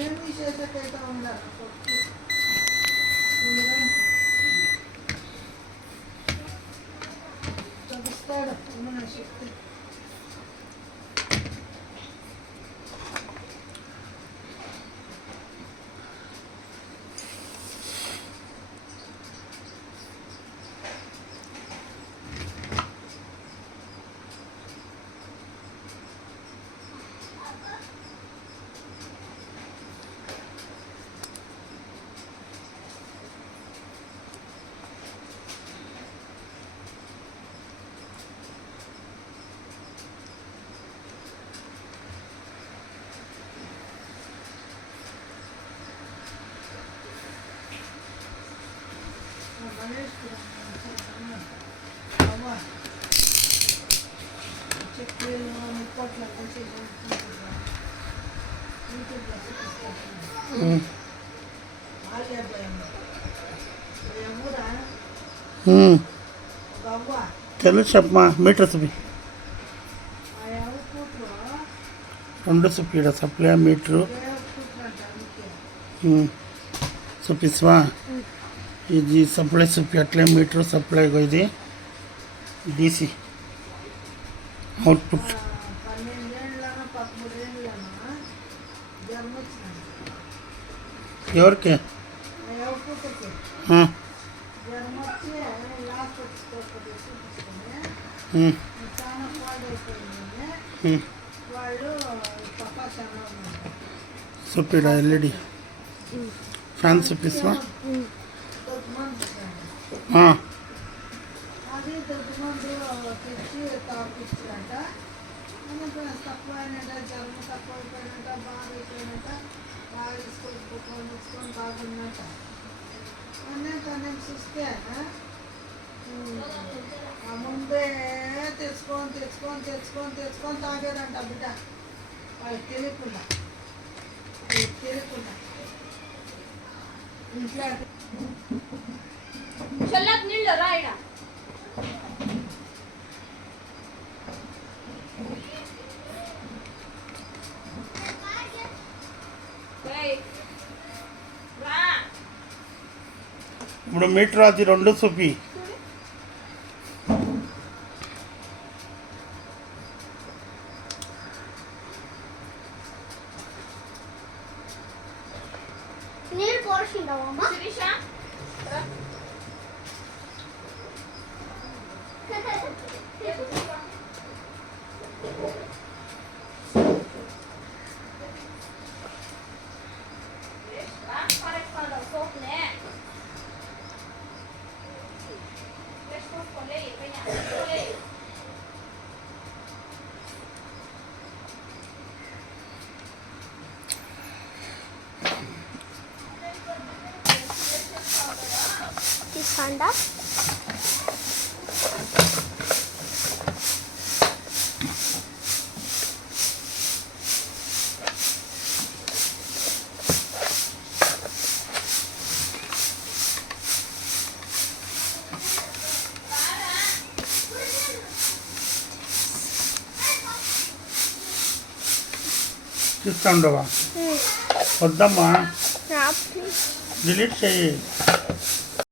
ఏమి చేసేకైతే ఉండాలి చూపిస్తాడు మన శక్తి. తెలుసు చెప్పమా మీటర్ చూపి 2 చూపి సప్లై మీటరు చూపిస్వా ఇది సప్లై చూపి అట్లే మీటర్ సప్లై ఇది డీసీ అవుట్పుట్ ఎవరికి చూపిడా ఎల్ఈడి ఫ్యాన్ చూపిస్తా అది దొడ్డుమందు తెచ్చి తాపిస్తారంట. తక్కువ అయినట్ట జ్వరం తక్కువ అయిపోయినట్ట బాగా అయిపోయినట్ట బాగా తీసుకొని బాగున్నట్ట అన్నీ చూస్తే ముందే తెచ్చుకొని తాగారంట బిడ్డ. వాళ్ళకి తెలియకుండా ఇంట్లో నీళ్ళు రాయడా ఇప్పుడు మీటర్ అది 2 చూపి నీళ్ళు పోషిండవమ్మా శిరీష Panda. చూస్తాండవా వద్దమ్మా Yeah, please. డిలీట్ చేయి